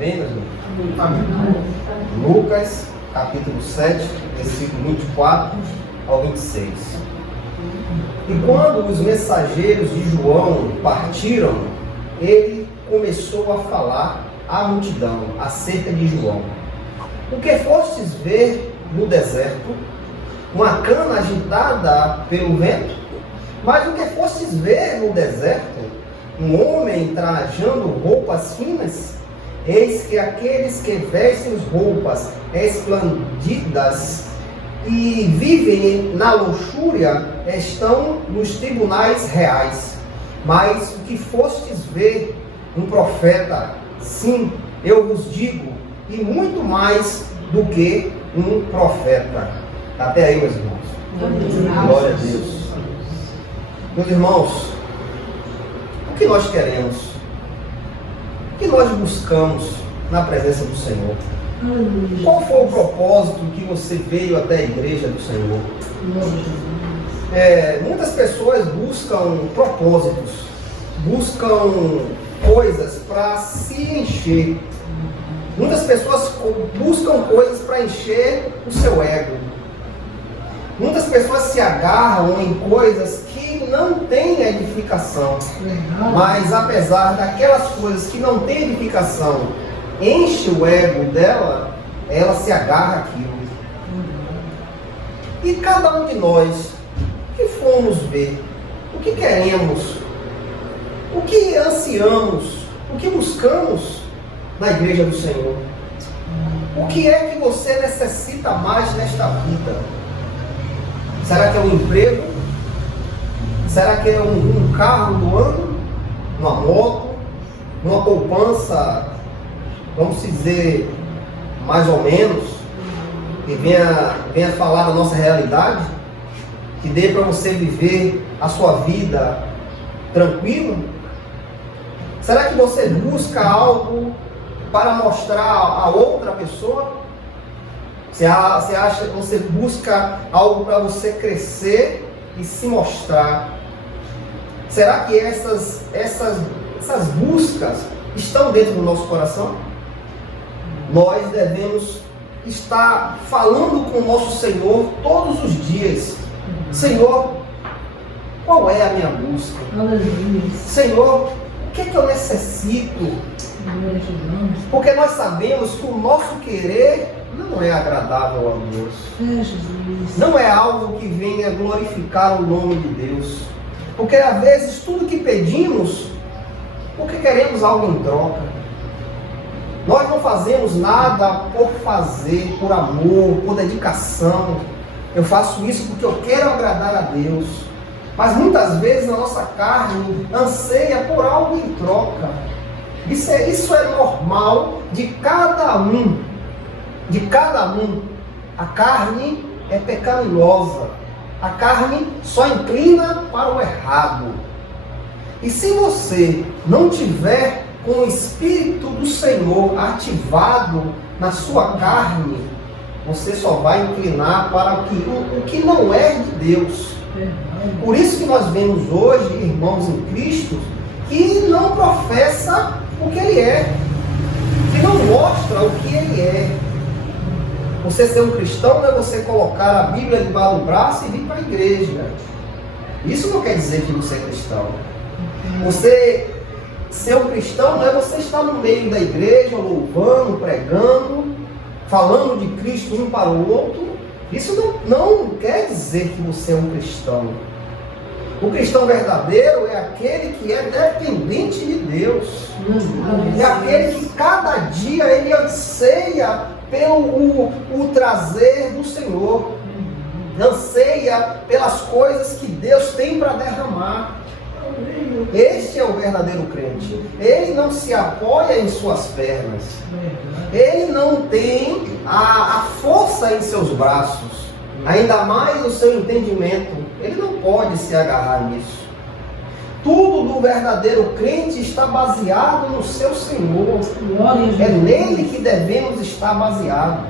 Amém, meus irmãos? Amém. Lucas, capítulo 7, versículo 24 ao 26. E quando os mensageiros de João partiram, ele começou a falar à multidão acerca de João. O que fostes ver no deserto? Uma cana agitada pelo vento? Mas o que fostes ver no deserto? Um homem trajando roupas finas? Eis que aqueles que vestem roupas esplêndidas e vivem na luxúria estão nos tribunais reais. Mas o que fostes ver um profeta? Sim, eu vos digo, e muito mais do que um profeta. Até aí, meus irmãos. Glória a Deus. Meus irmãos, o que nós queremos? O que nós buscamos na presença do Senhor? Qual foi o propósito que você veio até a igreja do Senhor? Muitas pessoas buscam propósitos, buscam coisas para se encher. Muitas pessoas buscam coisas para encher o seu ego. Muitas pessoas se agarram em coisas que não têm edificação. Mas apesar daquelas coisas que não têm edificação, enche o ego dela, ela se agarra àquilo. E cada um de nós, o que fomos ver? O que queremos? O que ansiamos? O que buscamos na igreja do Senhor? O que é que você necessita mais nesta vida? Será que é um emprego? Será que é um carro do ano? Uma moto? Uma poupança, vamos dizer, mais ou menos, que venha falar da nossa realidade? Que dê para você viver a sua vida tranquilo? Será que você busca algo para mostrar a outra pessoa? Você acha que você busca algo para você crescer e se mostrar? Será que essas buscas estão dentro do nosso coração? Nós devemos estar falando com o nosso Senhor todos os dias. Senhor, qual é a minha busca? Senhor, o que é que eu necessito? Porque nós sabemos que o nosso querer não é agradável a Deus. Não é algo que venha glorificar o nome de Deus. Porque às vezes tudo que pedimos, porque queremos algo em troca. Nós não fazemos nada por fazer, por amor, por dedicação. Eu faço isso porque eu quero agradar a Deus. Mas muitas vezes a nossa carne anseia por algo em troca. Isso é normal de cada um. De cada um. A carne é pecaminosa. A carne só inclina para o errado. E se você não tiver com o Espírito do Senhor ativado na sua carne, você só vai inclinar para o que não é de Deus. Por isso que nós vemos hoje irmãos em Cristo que não professa o que ele é, que não mostra o que ele é. Você ser um cristão não é você colocar a Bíblia debaixo do braço e vir para a igreja. Isso não quer dizer que você é cristão. Você ser um cristão não é você estar no meio da igreja, louvando, pregando, falando de Cristo um para o outro. Isso não quer dizer que você é um cristão. O cristão verdadeiro é aquele que é dependente de Deus. É aquele que cada dia ele anseia pelo trazer do Senhor. Anseia pelas coisas que Deus tem para derramar. Este é o verdadeiro crente. Ele não se apoia em suas pernas. Ele não tem a força em seus braços. Ainda mais no seu entendimento. Ele não pode se agarrar nisso. Tudo do verdadeiro crente está baseado no seu Senhor. É nele que devemos estar baseados.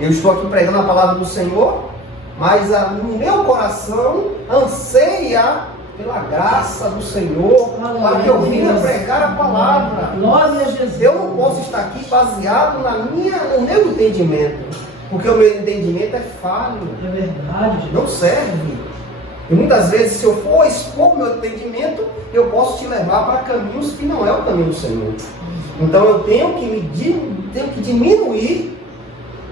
Eu estou aqui pregando a palavra do Senhor, mas no meu coração anseia pela graça do Senhor, para que eu venha pregar a palavra. Glória a Jesus. Eu não posso estar aqui baseado no meu entendimento, porque o meu entendimento é falho. É verdade. Não serve. E muitas vezes, se eu for expor o meu entendimento, eu posso te levar para caminhos que não é o caminho do Senhor. Então eu tenho que diminuir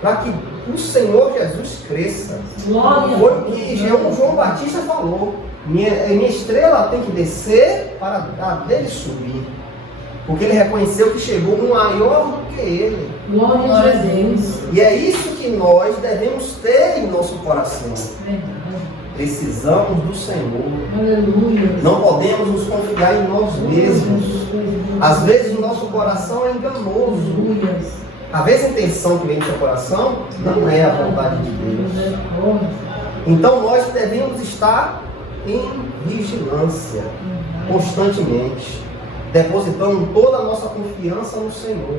para que o Senhor Jesus cresça. Glória. Foi o que João Batista falou. Minha estrela tem que descer para a dele subir. Porque ele reconheceu que chegou um maior do que ele. Glória a Jesus. E é isso que nós devemos ter em nosso coração. Verdade. Precisamos do Senhor. Aleluia. Não podemos nos confiar em nós mesmos. Às vezes o nosso coração é enganoso. Aleluia. Às vezes a intenção que vem do seu coração não é a vontade de Deus. Então nós devemos estar em vigilância constantemente, depositando toda a nossa confiança no Senhor,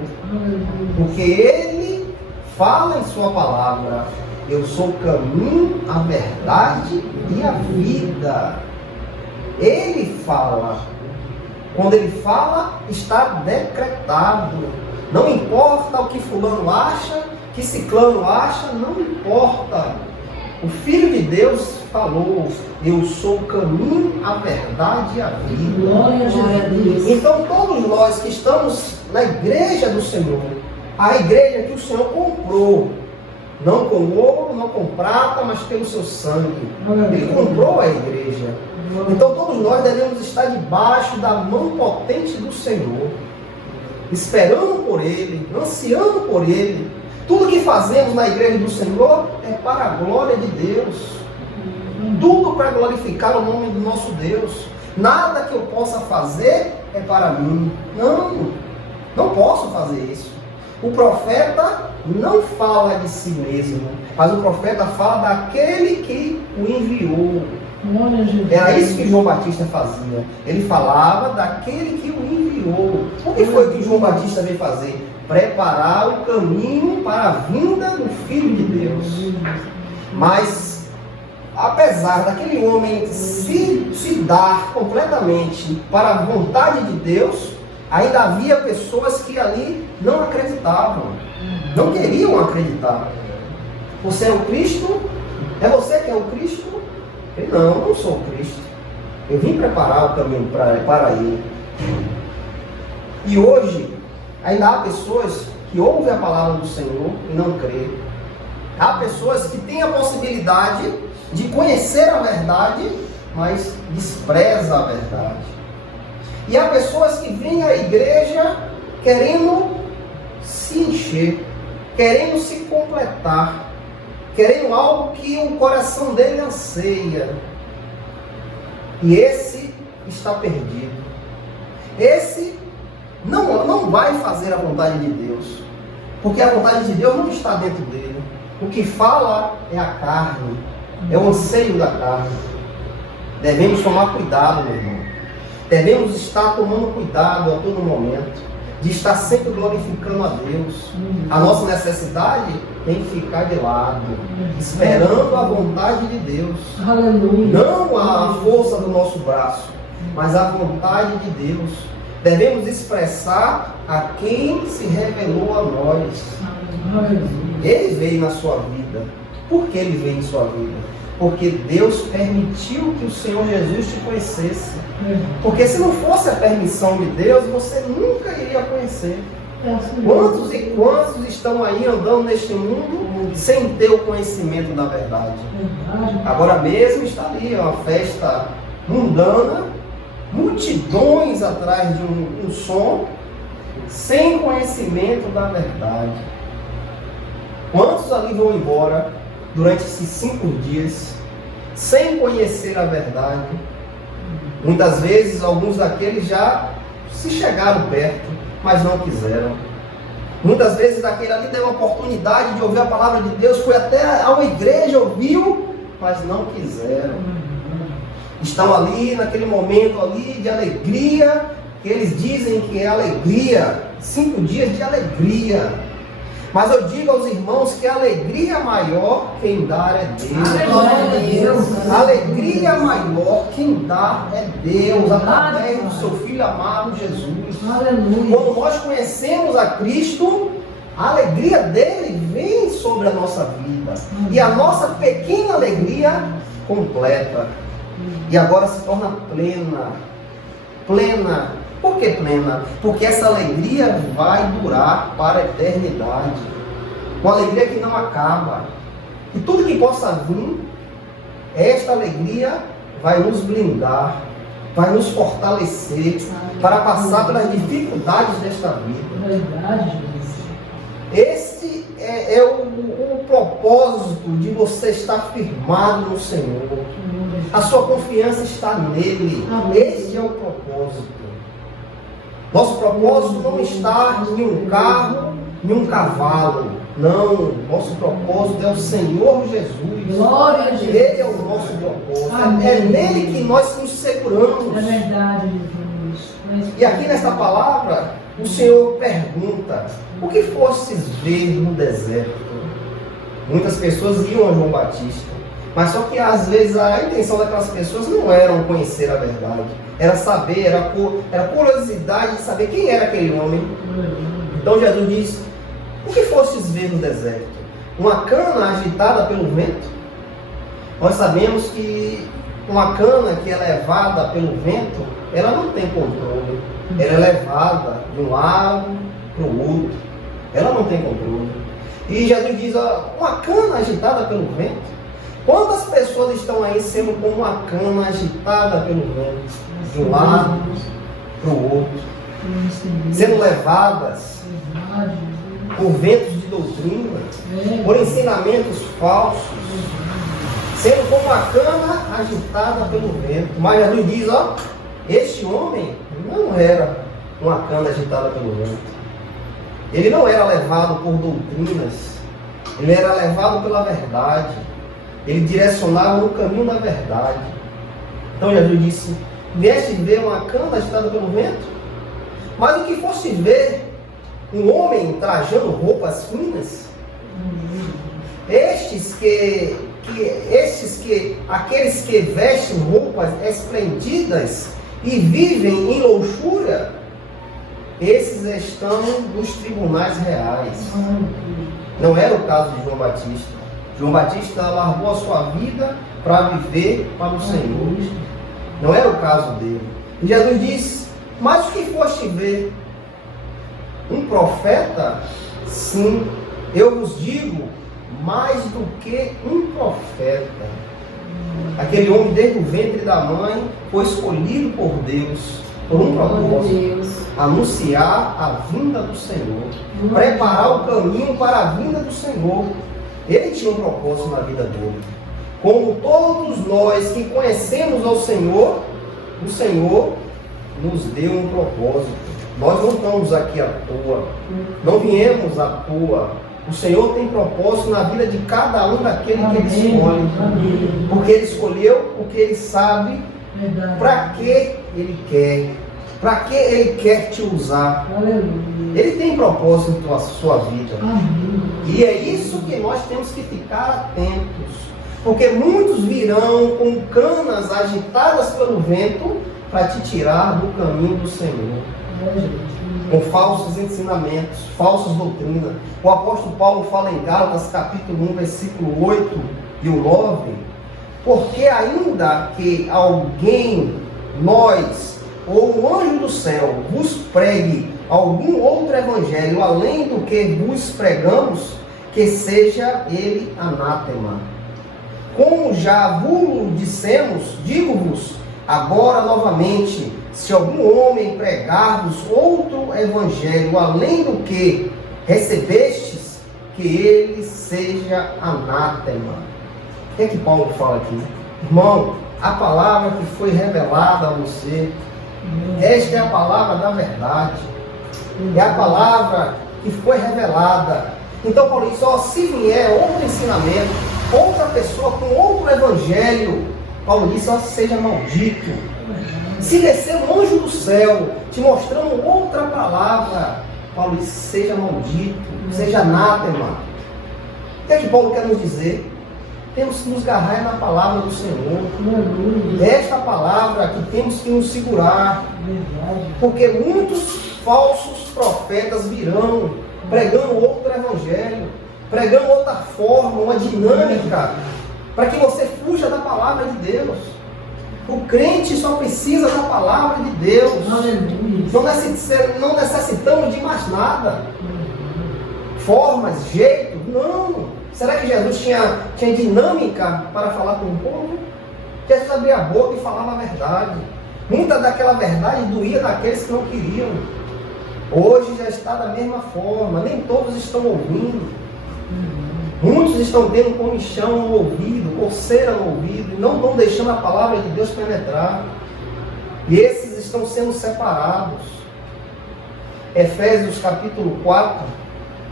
porque Ele fala em sua palavra: eu sou o caminho, a verdade e a vida. Ele fala. Quando Ele fala, está decretado. Não importa o que fulano acha, que ciclano acha, não importa. O Filho de Deus falou: eu sou o caminho, a verdade e a vida. Glória a Jesus. Então todos nós que estamos na igreja do Senhor, a igreja que o Senhor comprou, não com ouro, não com prata, mas pelo seu sangue. Ele comprou a igreja. Então todos nós devemos estar debaixo da mão potente do Senhor, esperando por Ele, ansiando por Ele. Tudo que fazemos na igreja do Senhor é para a glória de Deus. Tudo para glorificar o nome do nosso Deus. Nada que eu possa fazer é para mim. Não posso fazer isso. O profeta não fala de si mesmo, mas o profeta fala daquele que o enviou. Era isso que João Batista fazia. Ele falava daquele que o enviou. O que foi que João Batista veio fazer? Preparar o caminho para a vinda do Filho de Deus. Mas, apesar daquele homem se dar completamente para a vontade de Deus, ainda havia pessoas que ali não acreditavam, não queriam acreditar. Você é o Cristo? É você que é o Cristo? Ele: não, eu não sou o Cristo. Eu vim preparar o caminho para Ele. E hoje, ainda há pessoas que ouvem a palavra do Senhor e não creem. Há pessoas que têm a possibilidade de conhecer a verdade, mas desprezam a verdade. E há pessoas que vêm à igreja querendo se encher, querendo se completar, querendo algo que o coração dele anseia. E esse está perdido. Esse não vai fazer a vontade de Deus, porque a vontade de Deus não está dentro dele. O que fala é a carne, é o anseio da carne. Devemos tomar cuidado, meu irmão. Devemos estar tomando cuidado a todo momento, de estar sempre glorificando a Deus. A nossa necessidade tem que ficar de lado, esperando a vontade de Deus. Aleluia. Não a força do nosso braço, mas a vontade de Deus. Devemos expressar a quem se revelou a nós. Ele veio na sua vida. Por que ele veio em sua vida? Porque Deus permitiu que o Senhor Jesus te conhecesse. Porque se não fosse a permissão de Deus, você nunca iria conhecer. Quantos e quantos estão aí andando neste mundo sem ter o conhecimento da verdade? Agora mesmo está ali uma festa mundana, multidões atrás de um som, sem conhecimento da verdade. Quantos ali vão embora durante esses 5 dias, sem conhecer a verdade? Muitas vezes, alguns daqueles já se chegaram perto, mas não quiseram. Muitas vezes, aquele ali teve a oportunidade de ouvir a palavra de Deus, foi até a uma igreja, ouviu, mas não quiseram. Estão ali, naquele momento ali de alegria, que eles dizem que é alegria, 5 dias de alegria. Mas eu digo aos irmãos que a alegria maior quem dá é Deus. Glória a Deus. A alegria maior quem dá é Deus, através do seu Filho amado Jesus. Aleluia. Quando nós conhecemos a Cristo, a alegria dele vem sobre a nossa vida. E a nossa pequena alegria completa. E agora se torna plena. Plena. Por que plena? Porque essa alegria vai durar para a eternidade. Uma alegria que não acaba. E tudo que possa vir, esta alegria vai nos blindar, vai nos fortalecer para passar pelas dificuldades desta vida. Verdade, Jesus. Este é o propósito de você estar firmado no Senhor. A sua confiança está nele. Este é o propósito. Nosso propósito não está em um carro, em um cavalo. Não, nosso propósito é o Senhor Jesus. Glória a Jesus. Ele é o nosso propósito. Amém. É nele que nós nos seguramos. É verdade, Jesus. E aqui nesta palavra, o Senhor pergunta: o que fostes ver no deserto? Muitas pessoas iam a João Batista, mas só que às vezes a intenção daquelas pessoas não era conhecer a verdade, era saber, era curiosidade de saber quem era aquele homem. Então Jesus diz: o que fostes ver no deserto? Uma cana agitada pelo vento? Nós sabemos que uma cana que é levada pelo vento, ela não tem controle. Ela é levada de um lado para o outro. Ela não tem controle. E Jesus diz: uma cana agitada pelo vento. Quantas pessoas estão aí sendo como uma cana agitada pelo vento? De um lado para o outro. Sendo levadas por ventos de doutrina, por ensinamentos falsos, sendo como a cana agitada pelo vento. Mas Jesus diz: este homem não era uma cana agitada pelo vento. Ele não era levado por doutrinas, ele era levado pela verdade. Ele direcionava o caminho da verdade. Então Jesus disse: vieste ver uma cana agitada pelo vento? Mas o que foste ver um homem trajando roupas finas? Aqueles que vestem roupas esplêndidas e vivem em luxúria, esses estão nos tribunais reais. Não era o caso de João Batista. João Batista largou a sua vida para viver para o Senhor. Não era o caso dele. E Jesus disse: mas o que foste ver? Um profeta? Sim, eu vos digo, mais do que um profeta. Aquele homem desde o ventre da mãe foi escolhido por Deus, por um propósito: anunciar a vinda do Senhor, preparar o caminho para a vinda do Senhor. Ele tinha um propósito na vida dele. Como todos nós que conhecemos ao Senhor, o Senhor nos deu um propósito. Nós não estamos aqui à toa, não viemos à toa. O Senhor tem propósito na vida de cada um daquele que Ele escolhe. Porque Ele escolheu, porque Ele sabe para que Ele quer. Para que Ele quer te usar. Ele tem propósito na sua vida. E é isso que nós temos que ficar atentos. Porque muitos virão com canas agitadas pelo vento para te tirar do caminho do Senhor. Com falsos ensinamentos, falsas doutrinas. O apóstolo Paulo fala em Gálatas capítulo 1, versículo 8 e o 9. Porque ainda que alguém, nós, ou o anjo do céu vos pregue algum outro evangelho além do que vos pregamos, que seja ele anátema. Como já vos dissemos, digo-vos agora novamente: se algum homem pregar-vos outro evangelho além do que recebestes, que ele seja anátema. O que é que Paulo fala aqui? Irmão, a palavra que foi revelada a você, esta é a palavra da verdade. É a palavra que foi revelada. Então Paulo diz: se vier outro ensinamento, outra pessoa com outro evangelho, Paulo diz: seja maldito. Se descer um anjo do céu te mostrando outra palavra, Paulo diz, seja maldito, seja anátema. O que é que Paulo quer nos dizer? Temos que nos agarrar na palavra do Senhor. Esta palavra que temos que nos segurar. Porque muitos falsos profetas virão pregando outro evangelho, pregando outra forma, uma dinâmica, para que você fuja da palavra de Deus. O crente só precisa da palavra de Deus. Não necessitamos de mais nada. Formas, jeito, não. Será que Jesus tinha dinâmica para falar com o povo? Jesus abria a boca e falava a verdade. Muita daquela verdade doía daqueles que não queriam. Hoje já está da mesma forma. Nem todos estão ouvindo. Muitos estão tendo comichão no ouvido, coceira no ouvido, e não estão deixando a palavra de Deus penetrar. E esses estão sendo separados. Efésios capítulo 4,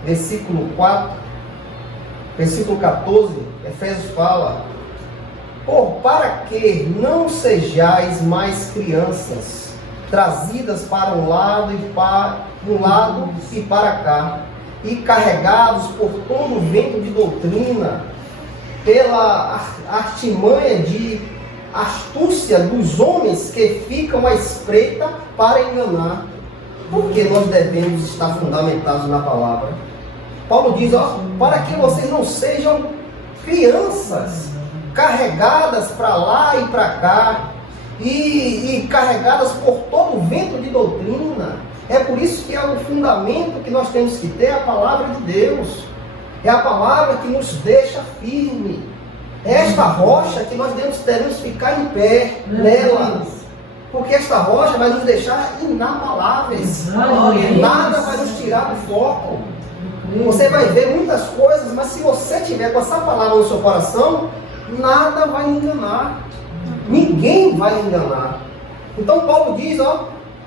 versículo 4, versículo 14, Efésios fala: para que não sejais mais crianças, trazidas para um lado e para cá, e carregados por todo o vento de doutrina, pela artimanha de astúcia dos homens que ficam à espreita para enganar. Por que nós devemos estar fundamentados na palavra? Paulo diz, para que vocês não sejam crianças, carregadas para lá e para cá, e carregadas por todo o vento de doutrina. É por isso que é o fundamento que nós temos que ter, a palavra de Deus. É a palavra que nos deixa firme. É esta rocha que nós devemos ficar em pé nela. Porque esta rocha vai nos deixar inabaláveis. Nada vai nos tirar do foco. Você vai ver muitas coisas, mas se você tiver com essa palavra no seu coração, nada vai enganar. Ninguém vai enganar. Então Paulo diz,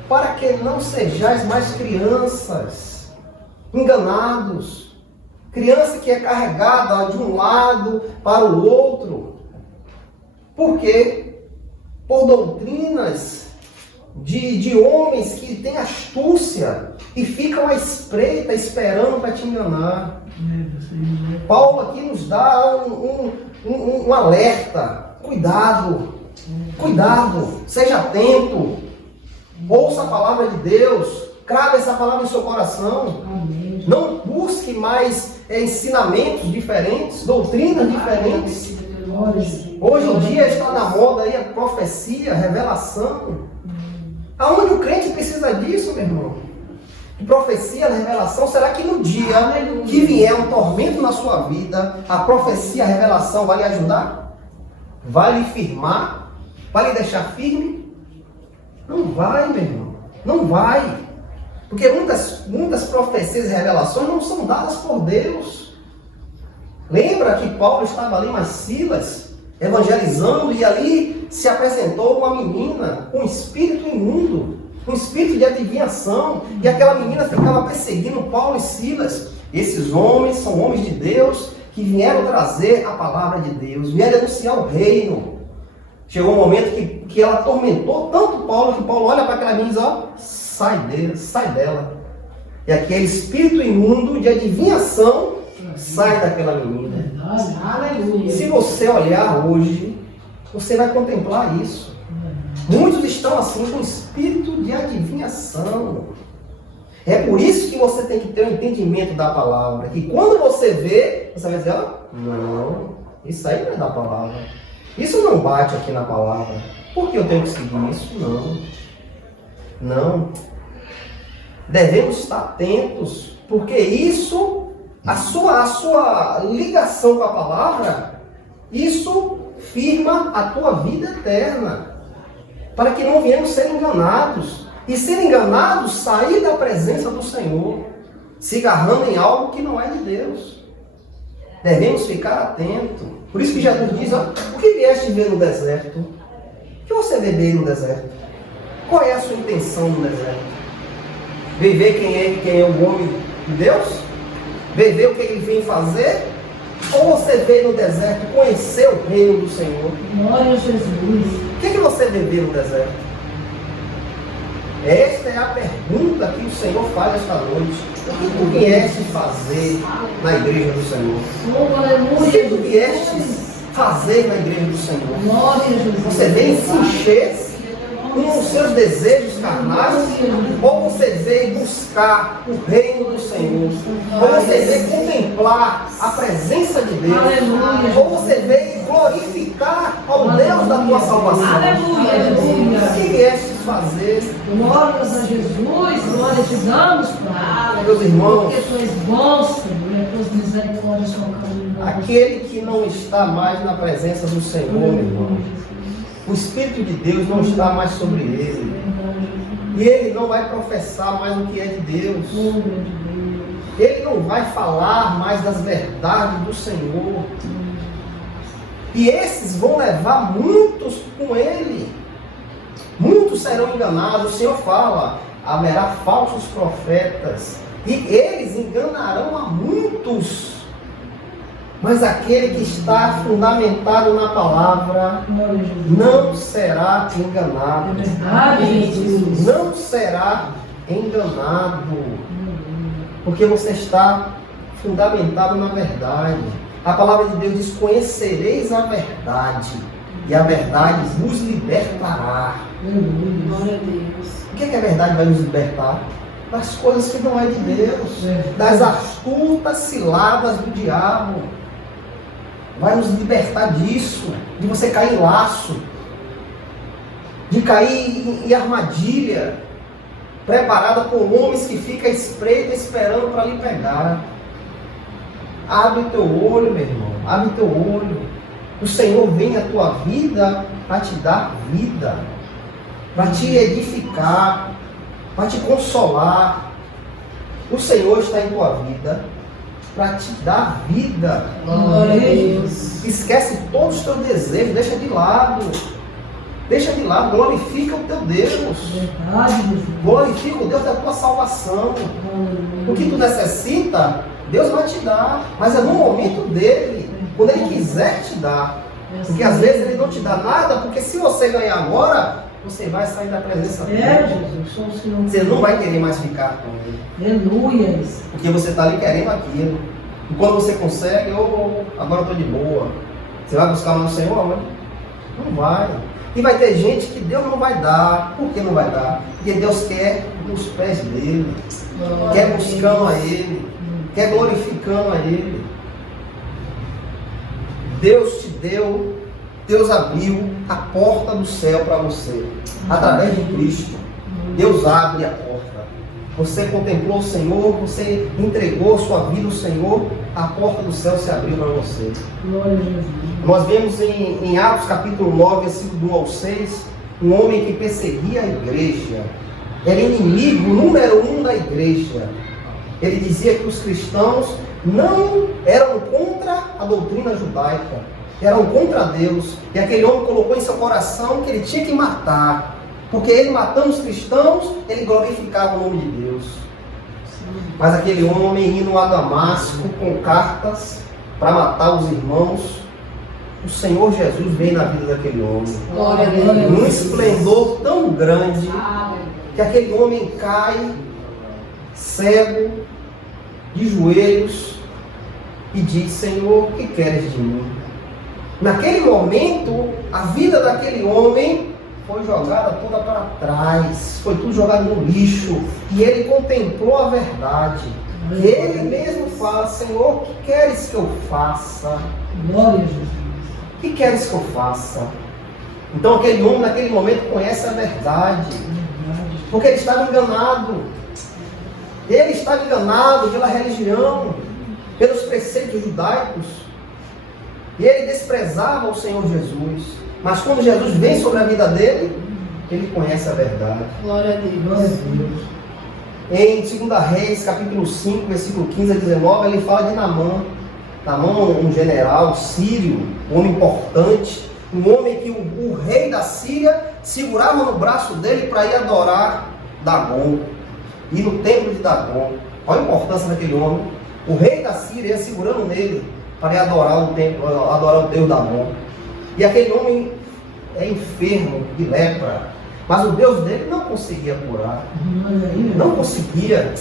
para que não sejais mais crianças, enganados. Criança que é carregada de um lado para o outro. Por quê? Por doutrinas de homens que têm astúcia e ficam à espreita esperando para te enganar. Paulo aqui nos dá um alerta. Cuidado, seja atento, ouça a palavra de Deus, crave essa palavra no seu coração. Amém. Não busque mais ensinamentos diferentes, doutrinas diferentes. Hoje em dia está na moda aí a profecia, a revelação. Aonde o crente precisa disso, meu irmão? De profecia, revelação. Será que no dia que vier um tormento na sua vida, a profecia, a revelação vai lhe ajudar? Vai lhe firmar? Vai lhe deixar firme? Não vai, meu irmão. Não vai. Porque muitas profecias e revelações não são dadas por Deus. Lembra que Paulo estava ali, mas Silas, evangelizando, e ali se apresentou uma menina com um espírito imundo, um espírito de adivinhação, e aquela menina ficava perseguindo Paulo e Silas. Esses homens são homens de Deus que vieram trazer a palavra de Deus, vieram anunciar o reino. Chegou um momento que ela atormentou tanto Paulo, que Paulo olha para aquela menina e diz, sai dela. E aquele espírito imundo de adivinhação sai daquela menina. Aleluia. Se você olhar hoje, você vai contemplar isso. Muitos estão assim com espírito de adivinhação. É por isso que você tem que ter um entendimento da palavra. Que quando você vê, você vai dizer, não, isso aí não é da palavra. Isso não bate aqui na palavra. Por que eu tenho que seguir isso? Não. Devemos estar atentos, porque isso, a sua ligação com a palavra, isso firma a tua vida eterna, para que não venhamos ser enganados. E ser enganados, sair da presença do Senhor, se agarrando em algo que não é de Deus. Devemos ficar atentos. Por isso que Jesus diz, o que vieste ver no deserto? O que você vê ver no deserto? Qual é a sua intenção no deserto? Ver quem é o homem de Deus? Ver o que ele vem fazer? Ou você veio no deserto conhecer o reino do Senhor? Glória a Jesus. O que você vê ver no deserto? Esta é a pergunta que o Senhor faz esta noite. O que tu vieste fazer na igreja do Senhor? Oh, aleluia. O que tu vieste fazer na igreja do Senhor? Glória a Jesus. Você vem se encher com os seus desejos carnais? Ou você veio buscar o reino do Senhor? Ou você veio contemplar a presença de Deus? Aleluia. Ou você veio glorificar ao Deus da tua salvação? Aleluia, aleluia. O que vieste fazer? Glórias a Jesus, glória te damos, Pai. Meus irmãos, Porque tu és bom, Senhor, e as tuas misericórdias são caminho. aquele que não está mais na presença do Senhor, meu irmão, o Espírito de Deus não está mais sobre ele. E ele não vai professar mais o que é de Deus. Ele não vai falar mais das verdades do Senhor. E esses vão levar muitos com ele. Muitos serão enganados. O Senhor fala, haverá falsos profetas. E eles enganarão a muitos. Mas aquele que está fundamentado na palavra não será enganado. Não será enganado. Porque você está fundamentado na verdade. A palavra de Deus diz: conhecereis a verdade, e a verdade vos libertará. Glória a Deus. O que é que a verdade vai nos libertar? Das coisas que não é de Deus, das astutas ciladas do diabo. Vai nos libertar disso, de você cair em laço, de cair em armadilha, preparada por homens que ficam à espreita esperando para lhe pegar. Abre o teu olho, meu irmão, abre o teu olho. O Senhor vem à tua vida para te dar vida, para te edificar, para te consolar. O Senhor está em tua vida para te dar vida. Glória a Deus. Esquece todos os teus desejos, deixa de lado. Deixa de lado, glorifica o teu Deus. Verdade, Jesus. Glorifica o Deus da tua salvação. O que tu necessita, Deus vai te dar. Mas é no momento dele, quando ele quiser te dar. Porque às vezes ele não te dá nada, porque se você ganhar agora, você vai sair da presença dele. Jesus, sou o Senhor. Você não vai querer mais ficar com ele. Aleluia. Porque você está ali querendo aquilo. E quando você consegue, agora eu estou de boa. Você vai buscar mais o Senhor? Não vai. E vai ter gente que Deus não vai dar. Por que não vai dar? Porque Deus quer nos pés dele. Quer buscando a ele. Quer glorificando a ele. Deus te deu, Deus abriu a porta do céu para você. Através de Cristo. Deus abre a porta. Você contemplou o Senhor, você entregou sua vida ao Senhor, a porta do céu se abriu para você. Glória a Jesus. Nós vemos em Atos capítulo 9, versículo 1 ao 6, um homem que perseguia a igreja. Era inimigo número 1 da igreja. Ele dizia que os cristãos não eram contra a doutrina judaica, eram contra Deus. E aquele homem colocou em seu coração que ele tinha que matar. Porque ele matando os cristãos, ele glorificava o nome de Deus. Mas aquele homem indo a Damasco com cartas para matar os irmãos, o Senhor Jesus vem na vida daquele homem. Glória a Deus. Num esplendor tão grande que aquele homem cai cego, de joelhos, e diz: Senhor, o que queres de mim? Naquele momento, a vida daquele homem foi jogada toda para trás, foi tudo jogado no lixo, e ele contemplou a verdade. E ele mesmo fala: Senhor, o que queres que eu faça? Glória a Jesus. O que queres que eu faça? Então aquele homem naquele momento conhece a verdade, porque ele estava enganado. Ele estava enganado pela religião, pelos preceitos judaicos, e ele desprezava o Senhor Jesus. Mas quando Jesus vem sobre a vida dele, ele conhece a verdade. Glória a Glória a Deus. Deus. Em 2 Reis, capítulo 5, versículo 15 a 19, ele fala de Naamã. Naamã, um general sírio, um homem importante, um homem que o rei da Síria segurava no braço dele para ir adorar Dagon, ir no templo de Dagon. Olha a importância daquele homem. O rei da Síria ia segurando nele para ir adorar o templo, adorar o Deus Dagon. E aquele homem é enfermo de lepra. Mas o Deus dele não conseguia curar. Não conseguia.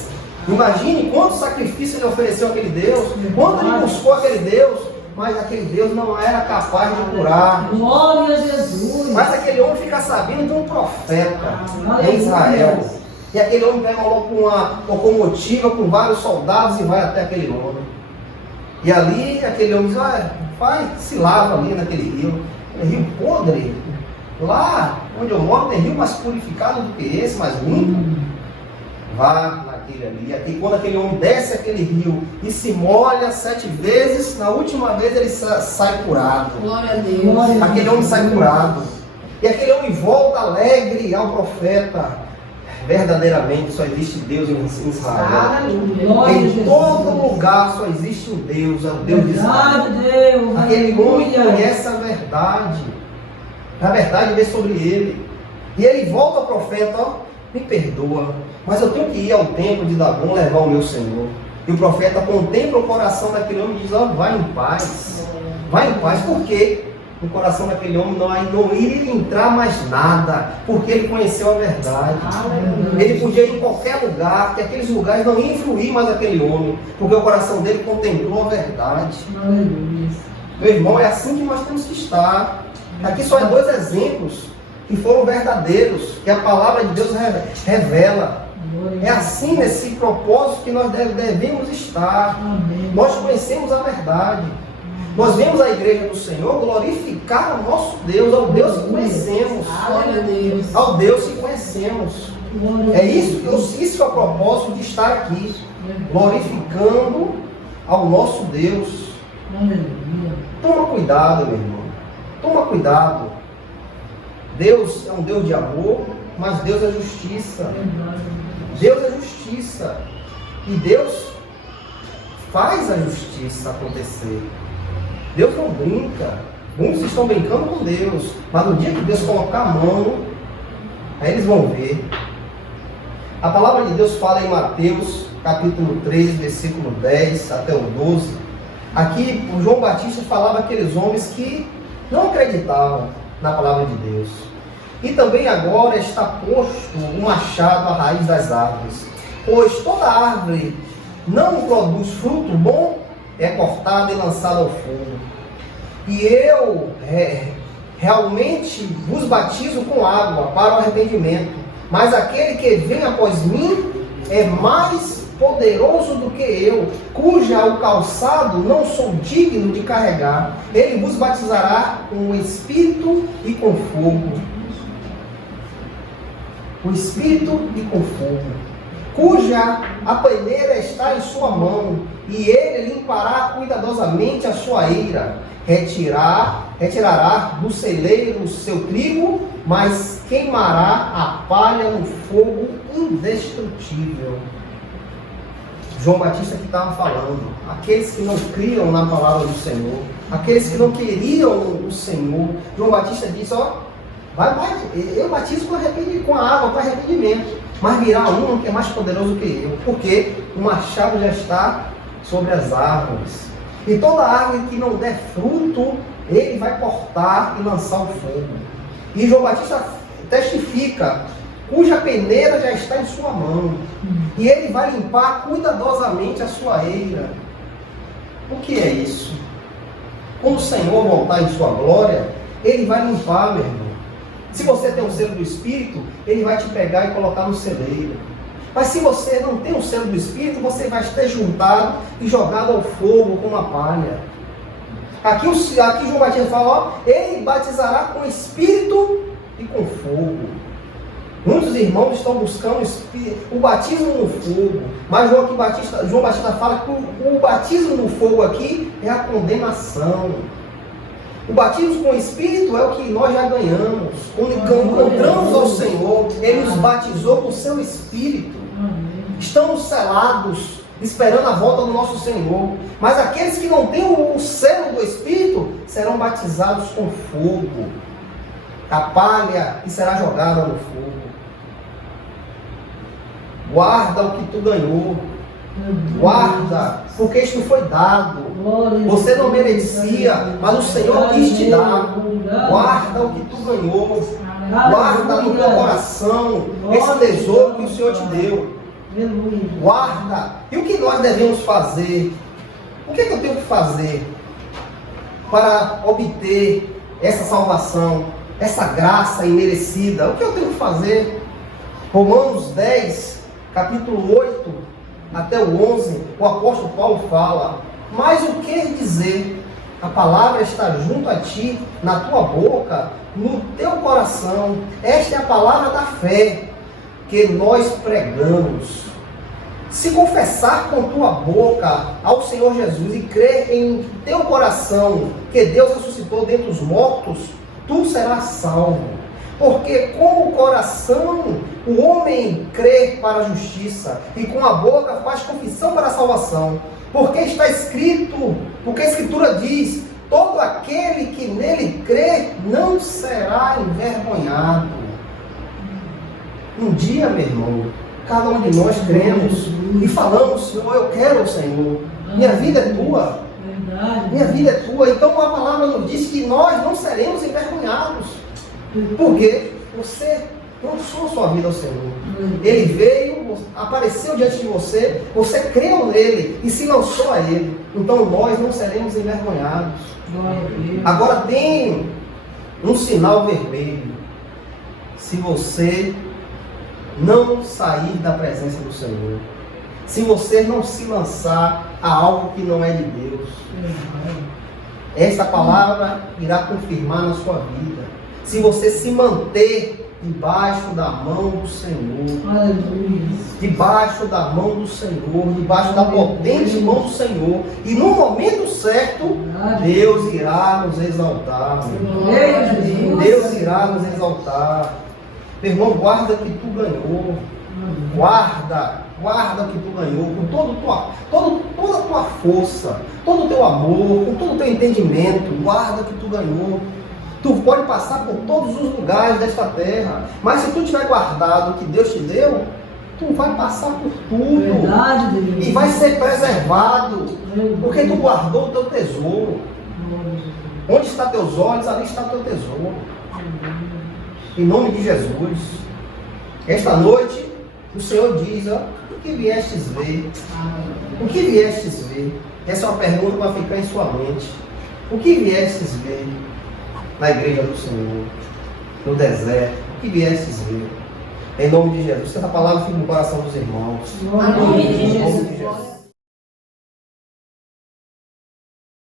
Imagine quanto sacrifício ele ofereceu àquele Deus, quanto ele buscou aquele Deus, mas aquele Deus não era capaz de curar. Glória a Jesus. Mas aquele homem fica sabendo de um profeta em Israel. E aquele homem pega uma locomotiva com vários soldados e vai até aquele homem. E ali aquele homem diz, vai, se lava ali naquele rio. É rio podre. Lá onde eu moro tem rio mais purificado do que esse, mais limpo. Vá naquele ali. E quando aquele homem desce aquele rio e se molha 7 vezes, na última vez ele sai curado. Glória a Deus. Aquele homem sai curado. E aquele homem volta alegre ao profeta. Verdadeiramente só existe Deus em Israel. Em todo lugar só existe um Deus, é o Deus de Israel. Aquele homem conhece a verdade. A verdade vem sobre ele. E ele volta ao profeta, me perdoa, mas eu tenho que ir ao templo de Dagon levar o meu Senhor. E o profeta contempla o coração daquele homem e diz, vai em paz. Vai em paz, por quê? No coração daquele homem não iria entrar mais nada, porque ele conheceu a verdade. Ele podia ir em qualquer lugar, que aqueles lugares não iam influir mais aquele homem, porque o coração dele contemplou a verdade. Meu irmão, é assim que nós temos que estar. Aqui só 2 exemplos que foram verdadeiros, que a palavra de Deus revela. É assim, nesse propósito que nós devemos estar. Nós conhecemos a verdade. Nós vemos a igreja do Senhor glorificar o nosso Deus, ao Deus que conhecemos. Ao Deus que conhecemos. É isso é o propósito de estar aqui, glorificando ao nosso Deus. Toma cuidado, meu irmão. Toma cuidado. Deus é um Deus de amor, mas Deus é justiça. Deus é justiça. E Deus faz a justiça acontecer. Deus não brinca. Muitos estão brincando com Deus, mas no dia que Deus colocar a mão, aí eles vão ver. A palavra de Deus fala em Mateus, capítulo 3, versículo 10 até o 12. Aqui, o João Batista falava aqueles homens que não acreditavam na palavra de Deus. E também agora está posto um machado à raiz das árvores. Pois toda árvore não produz fruto bom, é cortada e lançada ao fogo. E eu realmente vos batizo com água para o arrependimento. Mas aquele que vem após mim é mais poderoso do que eu, cuja o calçado não sou digno de carregar. Ele vos batizará com o Espírito e com fogo. O Espírito e com fogo, cuja a peneira está em sua mão, e ele limpará cuidadosamente a sua eira, retirará do celeiro o seu trigo, mas queimará a palha no fogo indestrutível. João Batista que estava falando, aqueles que não criam na palavra do Senhor, aqueles que não queriam o Senhor. João Batista disse, eu batizo com a água para arrependimento, mas virá um que é mais poderoso que eu, porque o machado já está sobre as árvores. E toda árvore que não der fruto, ele vai cortar e lançar o fogo. E João Batista testifica, cuja peneira já está em sua mão, e ele vai limpar cuidadosamente a sua eira. O que é isso? Quando o Senhor voltar em sua glória, ele vai limpar, meu irmão. Se você tem o selo do Espírito, ele vai te pegar e colocar no celeiro. Mas se você não tem o selo do Espírito, você vai ser juntado e jogado ao fogo com uma palha. Aqui João Batista fala, ele batizará com Espírito e com fogo. Muitos irmãos estão buscando o batismo no fogo, mas João Batista fala que o batismo no fogo aqui é a condenação. O batismo com o Espírito é o que nós já ganhamos. Quando encontramos ao Senhor, Ele nos batizou com o seu Espírito. Estamos selados, esperando a volta do nosso Senhor. Mas aqueles que não têm o selo do Espírito serão batizados com fogo. A palha que será jogada no fogo. Guarda o que tu ganhou. Guarda, porque isto foi dado. Você não merecia, mas o Senhor quis te dar. Guarda o que tu ganhou. Guarda no teu coração esse tesouro que o Senhor te deu. Aleluia. Guarda. E o que nós devemos fazer? O que é que eu tenho que fazer para obter essa salvação, essa graça imerecida? O que eu tenho que fazer? Romanos 10, capítulo 8 até o 11, o apóstolo Paulo fala: mas o que dizer? A palavra está junto a ti, na tua boca, no teu coração. Esta é a palavra da fé que nós pregamos. Se confessar com tua boca ao Senhor Jesus e crer em teu coração que Deus ressuscitou dentre os mortos, tu serás salvo. Porque com o coração o homem crê para a justiça e com a boca faz confissão para a salvação. Porque está escrito, porque a Escritura diz: todo aquele que nele crê não será envergonhado. Um dia, meu irmão, cada um de nós cremos e falamos: Senhor, eu quero o Senhor. Minha vida é tua. Minha vida é tua. Então a palavra nos diz que nós não seremos envergonhados. Porque você lançou sua vida ao Senhor. Ele veio, apareceu diante de você, você creu nele e se lançou a ele. Então nós não seremos envergonhados. Agora tem um sinal vermelho. Se você não sair da presença do Senhor, se você não se lançar a algo que não é de Deus, essa palavra irá confirmar na sua vida. Se você se manter debaixo da mão do Senhor, Aleluia. debaixo da mão do Senhor, debaixo da potente mão do Senhor, e no momento certo, Deus irá nos exaltar. Deus irá nos exaltar. Meu irmão, guarda o que tu ganhou. Guarda o que tu ganhou com toda a tua força, todo o teu amor, com todo o teu entendimento. Guarda o que tu ganhou. Tu pode passar por todos os lugares desta terra, mas se tu tiver guardado o que Deus te deu, tu vai passar por tudo. Verdade, Deus. E vai ser preservado, porque tu guardou o teu tesouro. Onde está teus olhos, ali está o teu tesouro. Em nome de Jesus. Esta noite, o Senhor diz: ó, o que viestes ver? O que viestes ver? Essa é uma pergunta para ficar em sua mente. O que viestes ver na igreja do Senhor, no deserto? O que viestes ver? Em nome de Jesus. Que essa palavra fique no coração dos irmãos. Amém. Em nome de Jesus.